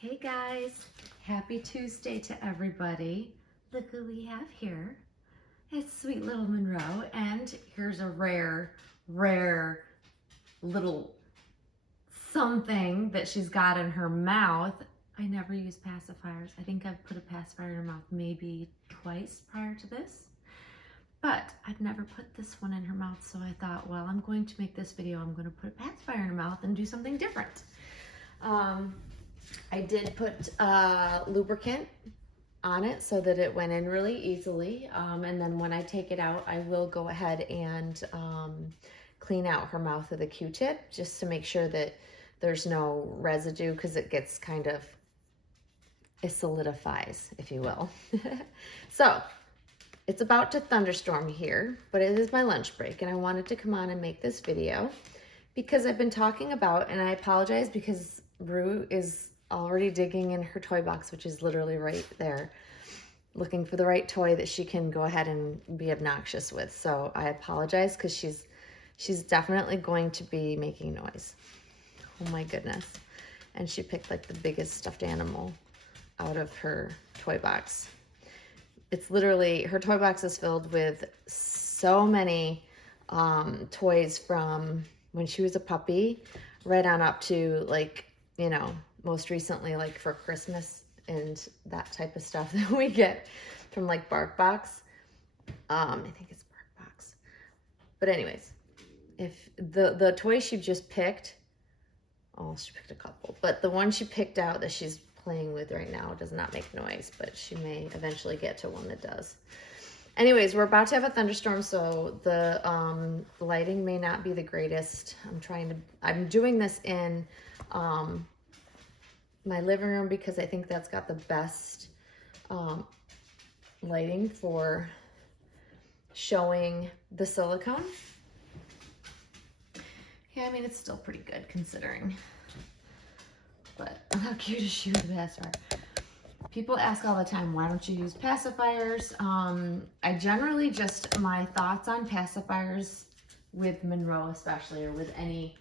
Hey guys, happy Tuesday to everybody. Look who we have here. It's sweet little Monroe, and here's a rare little something that she's got in her mouth. I never use pacifiers. I think I've put a pacifier in her mouth maybe twice prior to this, but I'd never put this one in her mouth, so I thought, well, I'm going to make this video. I'm going to put a pacifier in her mouth and do something different. I did put lubricant on it so that it went in really easily. And then when I take it out, I will go ahead and clean out her mouth with a Q-tip just to make sure that there's no residue, because it gets kind of, it solidifies, if you will. So it's about to thunderstorm here, but it is my lunch break and I wanted to come on and make this video because I've been talking about, and I apologize because Rue is already digging in her toy box, which is literally right there, looking for the right toy that she can go ahead and be obnoxious with. So I apologize because she's definitely going to be making noise. Oh my goodness. And she picked like the biggest stuffed animal out of her toy box. It's literally, her toy box is filled with so many toys from when she was a puppy right on up to, like, you know, most recently, like for Christmas and that type of stuff that we get from like BarkBox. I think it's BarkBox. But anyways, if the toy she just picked, oh, she picked a couple, but the one she picked out that she's playing with right now does not make noise, but she may eventually get to one that does. Anyways, we're about to have a thunderstorm, so the lighting may not be the greatest. I'm doing this in my living room because I think that's got the best lighting for showing the silicone. Yeah, I mean, it's still pretty good considering, but how cute is she with a pacifier? People ask all the time, why don't you use pacifiers? I generally just, my thoughts on pacifiers with Monroe especially, or with any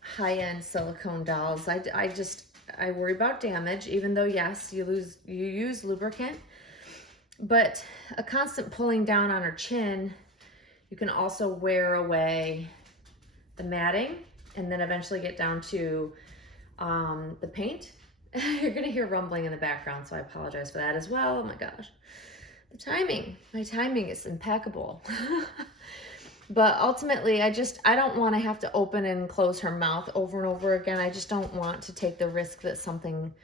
high-end silicone dolls, I worry about damage, even though yes, you use lubricant, but a constant pulling down on her chin, you can also wear away the matting and then eventually get down to the paint. You're gonna hear rumbling in the background, so I apologize for that as well. Oh my gosh, my timing is impeccable. But ultimately, I don't want to have to open and close her mouth over and over again. I just don't want to take the risk that something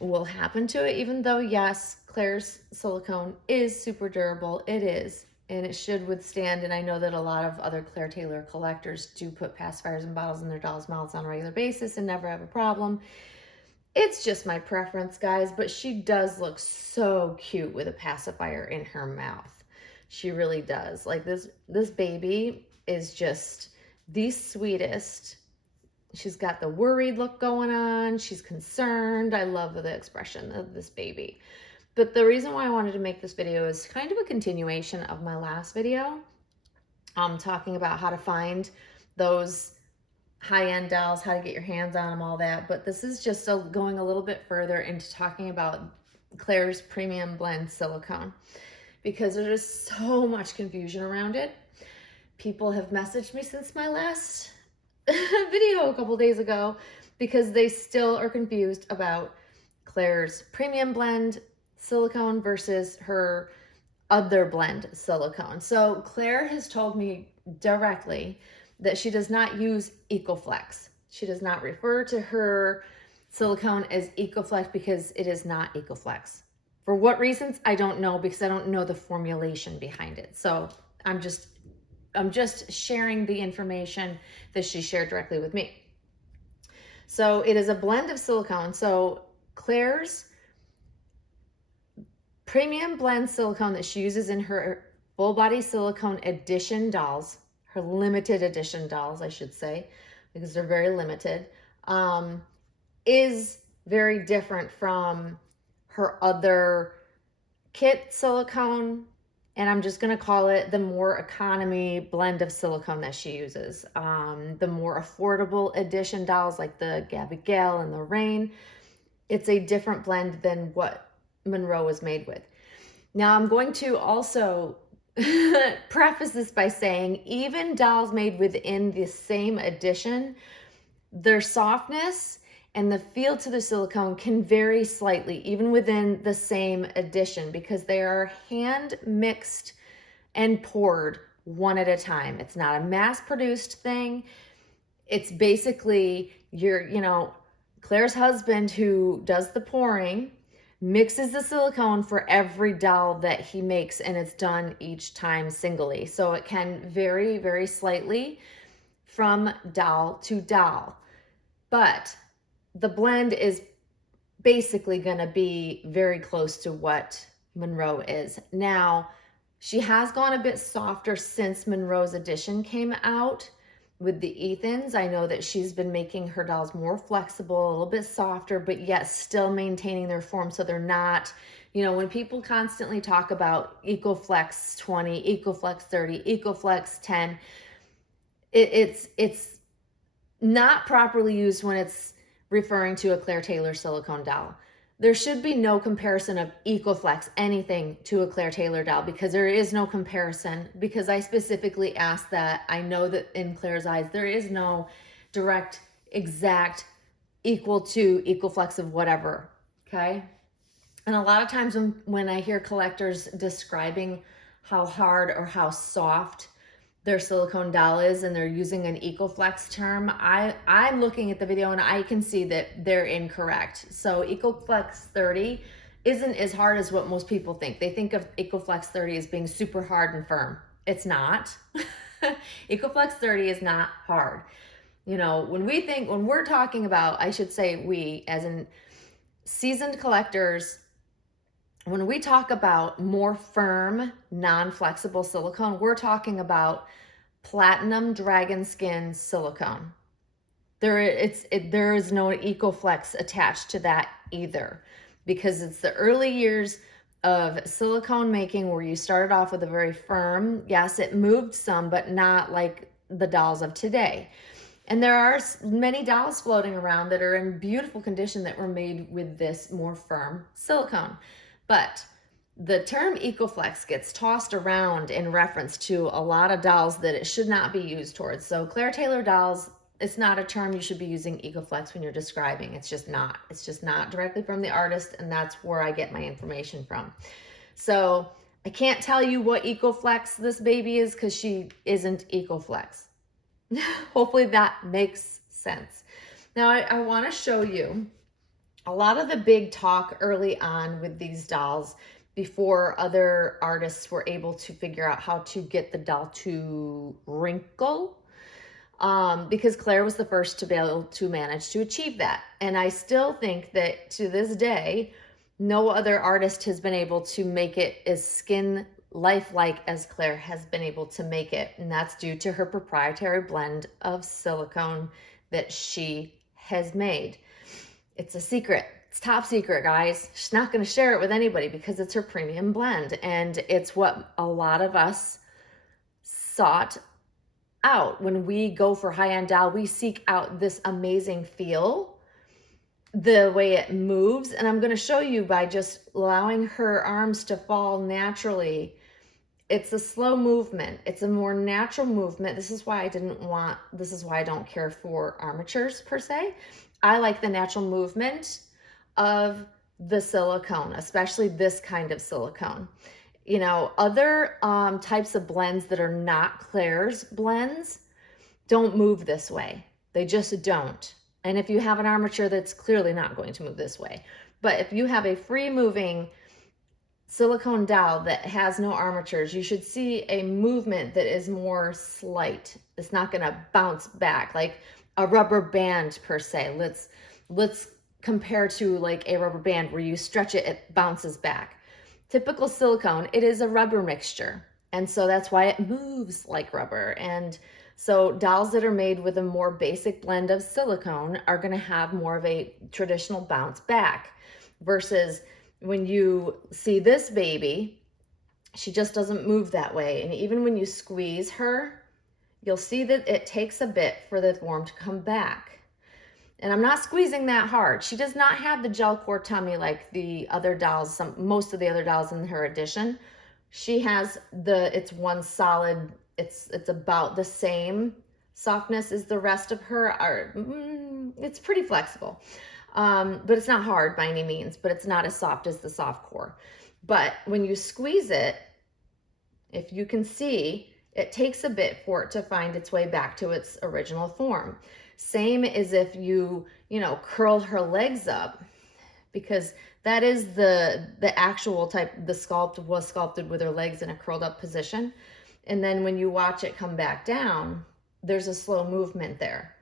will happen to it, even though, yes, Claire's silicone is super durable. It is, and it should withstand. And I know that a lot of other Claire Taylor collectors do put pacifiers and bottles in their dolls' mouths on a regular basis and never have a problem. It's just my preference, guys, but she does look so cute with a pacifier in her mouth. She really does. Like this baby is just the sweetest. She's got the worried look going on. She's concerned. I love the expression of this baby. But the reason why I wanted to make this video is kind of a continuation of my last video. Talking about how to find those high-end dolls, how to get your hands on them, all that. But this is just going a little bit further into talking about Claire's Premium Blend Silicone, because there's so much confusion around it. People have messaged me since my last video a couple days ago because they still are confused about Claire's Premium Blend Silicone versus her other blend silicone. So Claire has told me directly that she does not use EcoFlex. She does not refer to her silicone as EcoFlex because it is not EcoFlex. For what reasons, I don't know, because I don't know the formulation behind it. So I'm just sharing the information that she shared directly with me. So it is a blend of silicone. So Claire's Premium Blend Silicone that she uses in her full body silicone edition dolls, her limited edition dolls, I should say, because they're very limited, is very different from her other kit silicone, and I'm just going to call it the more economy blend of silicone that she uses. The more affordable edition dolls like the Gabby Gale and the Rain, It's a different blend than what Monroe was made with. Now, I'm going to also preface this by saying even dolls made within the same edition, their softness and the feel to the silicone can vary slightly, even within the same edition, because they are hand mixed and poured one at a time. It's not a mass produced thing. It's basically Claire's husband who does the pouring mixes the silicone for every doll that he makes, and it's done each time singly. So it can vary very slightly from doll to doll. But the blend is basically going to be very close to what Monroe is. Now, she has gone a bit softer since Monroe's edition came out with the Ethans. I know that she's been making her dolls more flexible, a little bit softer, but yet still maintaining their form so they're not, when people constantly talk about EcoFlex 20, EcoFlex 30, EcoFlex 10, it's not properly used when it's referring to a Claire Taylor silicone doll. There should be no comparison of EcoFlex anything to a Claire Taylor doll, because there is no comparison, because I specifically asked that. I know that in Claire's eyes, there is no direct, exact equal to EcoFlex of whatever, okay? And a lot of times when I hear collectors describing how hard or how soft their silicone doll is and they're using an EcoFlex term, I'm looking at the video and I can see that they're incorrect. So EcoFlex 30 isn't as hard as what most people think. They think of EcoFlex 30 as being super hard and firm. It's not. EcoFlex 30 is not hard. When we're talking about, I should say we, as in seasoned collectors, when we talk about more firm, non-flexible silicone, we're talking about platinum dragon skin silicone. There is no EcoFlex attached to that either, because it's the early years of silicone making where you started off with a very firm, yes, it moved some, but not like the dolls of today. And there are many dolls floating around that are in beautiful condition that were made with this more firm silicone. But the term EcoFlex gets tossed around in reference to a lot of dolls that it should not be used towards. So Claire Taylor dolls, it's not a term you should be using EcoFlex when you're describing. It's just not. It's just not directly from the artist, and that's where I get my information from. So I can't tell you what EcoFlex this baby is because she isn't EcoFlex. Hopefully that makes sense. Now I want to show you a lot of the big talk early on with these dolls before other artists were able to figure out how to get the doll to wrinkle, because Claire was the first to be able to manage to achieve that. And I still think that to this day, no other artist has been able to make it as skin lifelike as Claire has been able to make it. And that's due to her proprietary blend of silicone that she has made. It's a secret. It's top secret, guys. She's not going to share it with anybody because it's her premium blend. And it's what a lot of us sought out. When we go for high-end doll, we seek out this amazing feel, the way it moves. And I'm going to show you by just allowing her arms to fall naturally. It's a slow movement. It's a more natural movement. This is why I don't care for armatures per se. I like the natural movement of the silicone, especially this kind of silicone. Other types of blends that are not Claire's blends don't move this way. They just don't. And if you have an armature, that's clearly not going to move this way. But if you have a free moving silicone doll that has no armatures, you should see a movement that is more slight. It's not going to bounce back like a rubber band per se. Let's compare to like a rubber band where you stretch it, it bounces back. Typical silicone, it is a rubber mixture. And so that's why it moves like rubber. And so dolls that are made with a more basic blend of silicone are going to have more of a traditional bounce back, versus when you see this baby, she just doesn't move that way. And even when you squeeze her, you'll see that it takes a bit for the form to come back. And I'm not squeezing that hard. She does not have the gel core tummy like the other dolls, most of the other dolls in her edition. She has it's one solid, it's about the same softness as the rest of her. It's pretty flexible. But it's not hard by any means, but it's not as soft as the soft core. But when you squeeze it, if you can see, it takes a bit for it to find its way back to its original form. Same as if you curl her legs up, because that is the actual type. The sculpt was sculpted with her legs in a curled up position. And then when you watch it come back down, there's a slow movement there.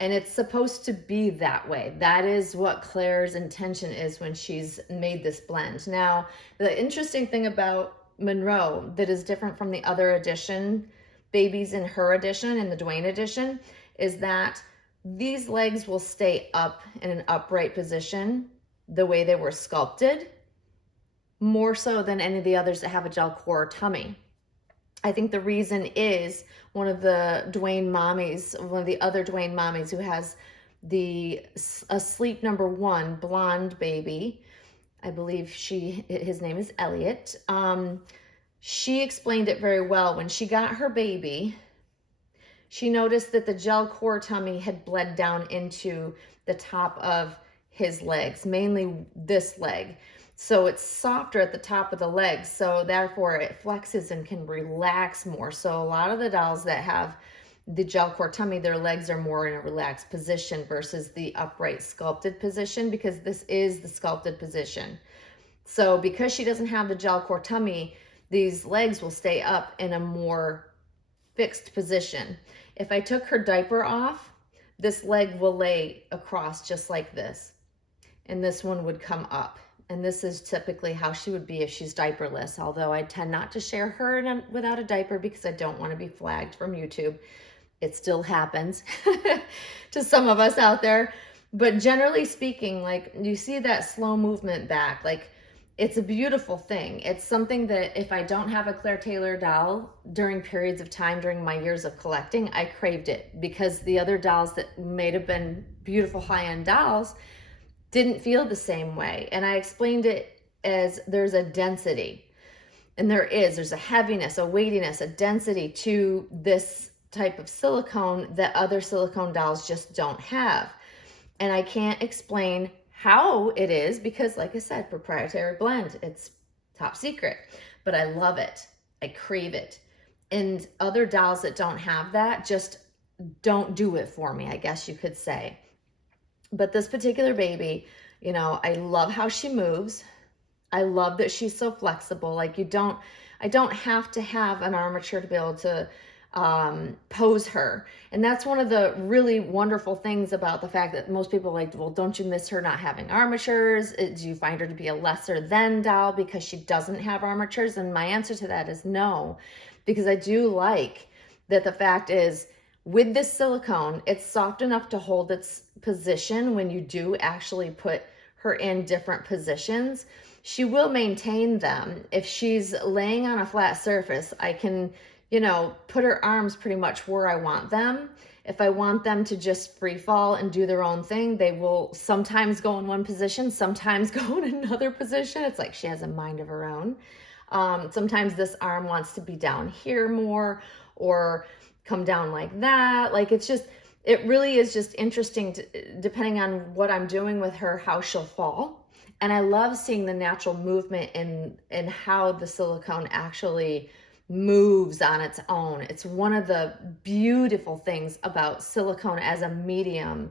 And it's supposed to be that way. That is what Claire's intention is when she's made this blend. Now, the interesting thing about Monroe that is different from the other edition babies in her edition and the Dwayne edition is that these legs will stay up in an upright position the way they were sculpted, more so than any of the others that have a gel core tummy. I think the reason is one of the other Dwayne mommies who has a sleep number 1 blonde baby. I believe his name is Elliot. She explained it very well. When she got her baby, she noticed that the gel core tummy had bled down into the top of his legs, mainly this leg. So it's softer at the top of the legs. So therefore it flexes and can relax more. So a lot of the dolls that have the gel core tummy, their legs are more in a relaxed position versus the upright sculpted position, because this is the sculpted position. So because she doesn't have the gel core tummy, these legs will stay up in a more fixed position. If I took her diaper off, this leg will lay across just like this. And this one would come up. And this is typically how she would be if she's diaperless, although I tend not to share her without a diaper because I don't want to be flagged from YouTube. It still happens to some of us out there. But generally speaking, like, you see that slow movement back, like, it's a beautiful thing. It's something that if I don't have a Claire Taylor doll during periods of time during my years of collecting, I craved it, because the other dolls that may have been beautiful high-end dolls didn't feel the same way. And I explained it as there's a density, and there's a heaviness, a weightiness, a density to this type of silicone that other silicone dolls just don't have. And I can't explain how it is because, like I said, proprietary blend, it's top secret, but I love it. I crave it. And other dolls that don't have that just don't do it for me, I guess you could say. But this particular baby, I love how she moves. I love that she's so flexible. Like, I don't have to have an armature to be able to pose her. And that's one of the really wonderful things about the fact that most people are like, well, don't you miss her not having armatures? Do you find her to be a lesser than doll because she doesn't have armatures? And my answer to that is no, because I do like that the fact is, with this silicone, it's soft enough to hold its position when you do actually put her in different positions. She will maintain them. If she's laying on a flat surface, I can, put her arms pretty much where I want them. If I want them to just free fall and do their own thing, they will sometimes go in one position, sometimes go in another position. It's like she has a mind of her own. Sometimes this arm wants to be down here more, or come down like that. Like, it really is just interesting depending on what I'm doing with her, how she'll fall. And I love seeing the natural movement in how the silicone actually moves on its own. It's one of the beautiful things about silicone as a medium,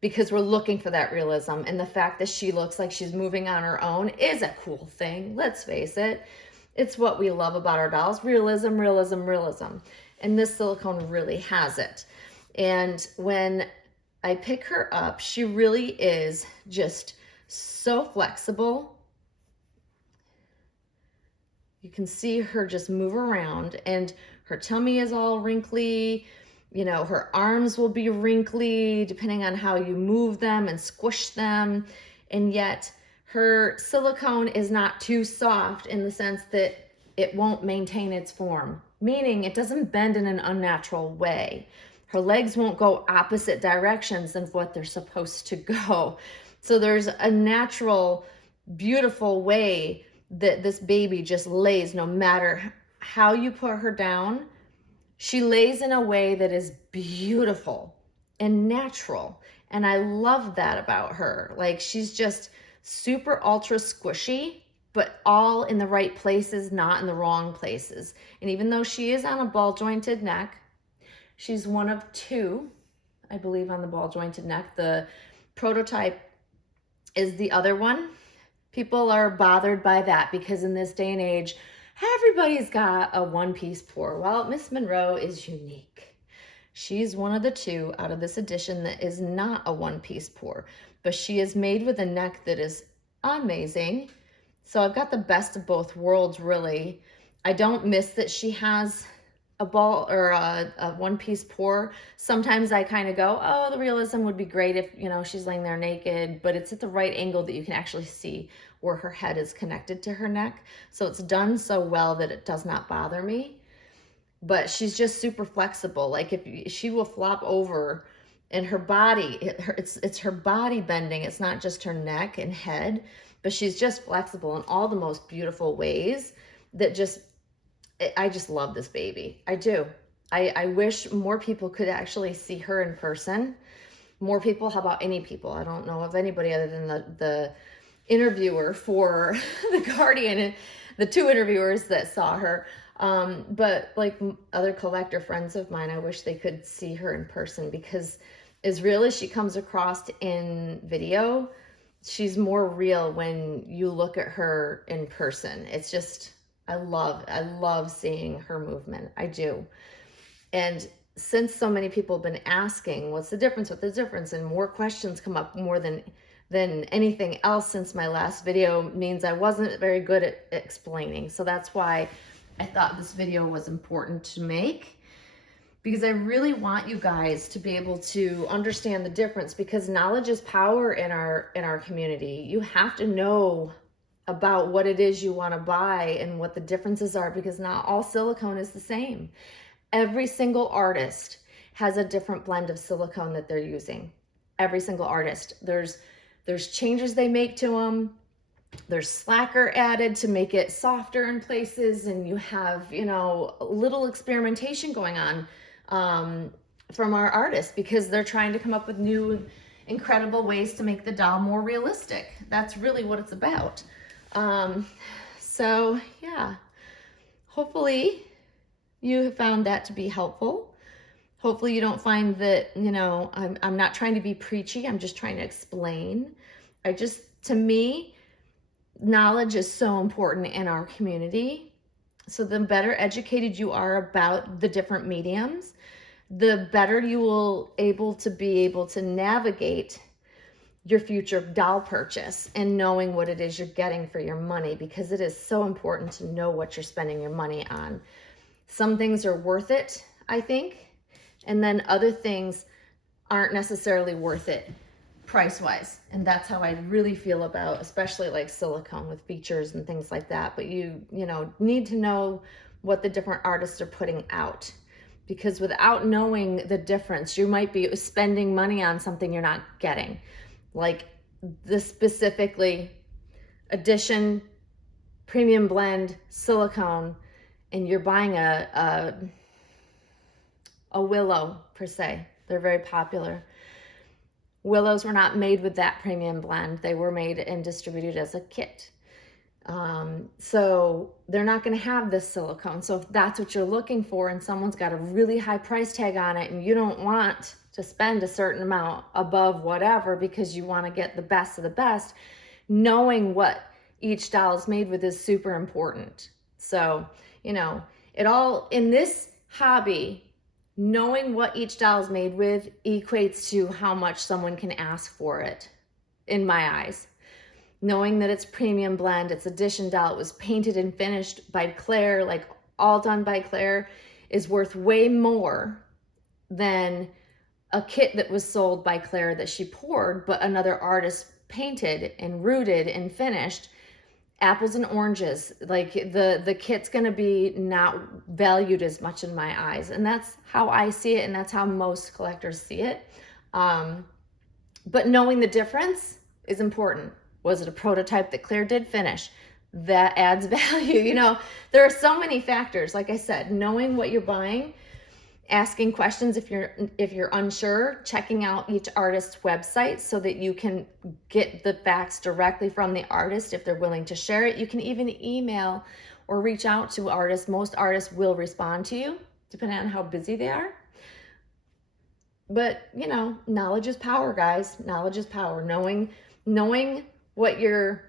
because we're looking for that realism. And the fact that she looks like she's moving on her own is a cool thing. Let's face it. It's what we love about our dolls. Realism, realism, realism. And this silicone really has it. And when I pick her up, she really is just so flexible. You can see her just move around, and her tummy is all wrinkly. Her arms will be wrinkly depending on how you move them and squish them. And yet her silicone is not too soft in the sense that it won't maintain its form, meaning it doesn't bend in an unnatural way. Her legs won't go opposite directions than what they're supposed to go. So there's a natural, beautiful way that this baby just lays. No matter how you put her down, she lays in a way that is beautiful and natural. And I love that about her. Like, she's just super ultra squishy, but all in the right places, not in the wrong places. And even though she is on a ball jointed neck, she's one of two, I believe, on the ball jointed neck. The prototype is the other one. People are bothered by that because in this day and age, everybody's got a one-piece pour. Well, Miss Monroe is unique. She's one of the two out of this edition that is not a one-piece pour, but she is made with a neck that is amazing. So I've got the best of both worlds, really. I don't miss that she has a ball or a one-piece pour. Sometimes I kind of go, oh, the realism would be great if, you know, she's laying there naked, but it's at the right angle that you can actually see where her head is connected to her neck. So it's done so well that it does not bother me. But she's just super flexible. Like, if she will flop over, and her body, it's her body bending. It's not just her neck and head, but she's just flexible in all the most beautiful ways that just, I just love this baby. I do. I wish more people could actually see her in person. More people, how about any people? I don't know of anybody other than the interviewer for The Guardian and the two interviewers that saw her. But like other collector friends of mine, I wish they could see her in person, because as real as she comes across in video, she's more real when you look at her in person. It's just, I love seeing her movement. I do. And since so many people have been asking, what's the difference, and more questions come up more than anything else since my last video, means I wasn't very good at explaining. So that's why I thought this video was important to make, because I really want you guys to be able to understand the difference, because knowledge is power in our community. You have to know about what it is you want to buy and what the differences are, because not all silicone is the same. Every single artist has a different blend of silicone that they're using. Every single artist. There's changes they make to them. There's slacker added to make it softer in places, and you have, you know, little experimentation going on from our artists, because they're trying to come up with new, incredible ways to make the doll more realistic. That's really what it's about. So yeah, hopefully you have found that to be helpful. Hopefully you don't find that, you know, I'm not trying to be preachy. I'm just trying to explain. To me, knowledge is so important in our community. So the better educated you are about the different mediums, the better you will be able to navigate your future doll purchase and knowing what it is you're getting for your money, because it is so important to know what you're spending your money on. Some things are worth it, I think, and then other things aren't necessarily worth it price-wise. And that's how I really feel about, especially like silicone with features and things like that. But you know, need to know what the different artists are putting out, because without knowing the difference, you might be spending money on something you're not getting. Like this specifically edition premium blend silicone, and you're buying a willow per se. They're very popular. Willows were not made with that premium blend. They were made and distributed as a kit. So they're not going to have this silicone. So if that's what you're looking for, and someone's got a really high price tag on it, and you don't want to spend a certain amount above whatever because you want to get the best of the best, knowing what each doll is made with is super important. So, you know, it all in this hobby, knowing what each doll is made with equates to how much someone can ask for it, in my eyes. Knowing that it's premium blend, it's edition doll, it was painted and finished by Claire, like all done by Claire, is worth way more than a kit that was sold by Claire that she poured, but another artist painted and rooted and finished. apples and oranges. Like the kit's going to be not valued as much in my eyes. And that's how I see it. And that's how most collectors see it. But knowing the difference is important. Was it a prototype that Claire did finish? That adds value. You know, there are so many factors. Like I said, knowing what you're buying, asking questions if you're unsure, checking out each artist's website so that you can get the facts directly from the artist if they're willing to share it. You can even email or reach out to artists. Most artists will respond to you depending on how busy they are. But, you know, knowledge is power, guys. Knowledge is power. Knowing what you're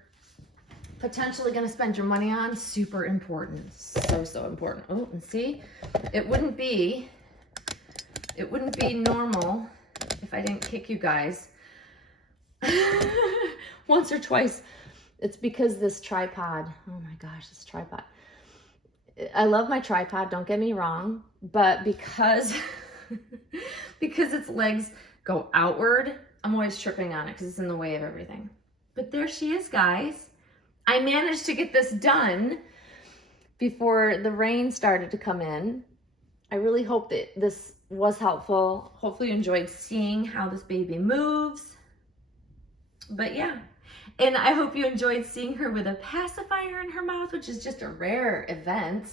potentially going to spend your money on, super important. So important. Oh, and see, it wouldn't be normal if I didn't kick you guys once or twice. It's because this tripod, oh my gosh, this tripod. I love my tripod, don't get me wrong, but because its legs go outward, I'm always tripping on it because it's in the way of everything. But there she is, guys. I managed to get this done before the rain started to come in. I really hope that this was helpful. Hopefully you enjoyed seeing how this baby moves. But yeah, and I hope you enjoyed seeing her with a pacifier in her mouth, which is just a rare event,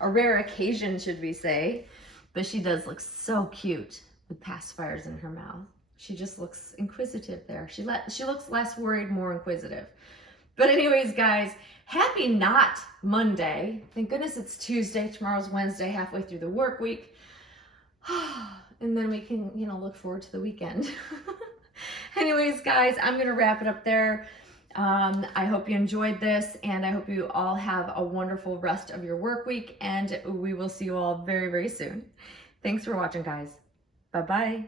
a rare occasion, should we say. But she does look so cute with pacifiers in her mouth. She just looks inquisitive there. She looks less worried, more inquisitive. But anyways, guys, happy not Monday. Thank goodness it's Tuesday. Tomorrow's Wednesday, halfway through the work week. And then we can, you know, look forward to the weekend. Anyways, guys, I'm going to wrap it up there. I hope you enjoyed this, and I hope you all have a wonderful rest of your work week, and we will see you all very, very soon. Thanks for watching, guys. Bye-bye.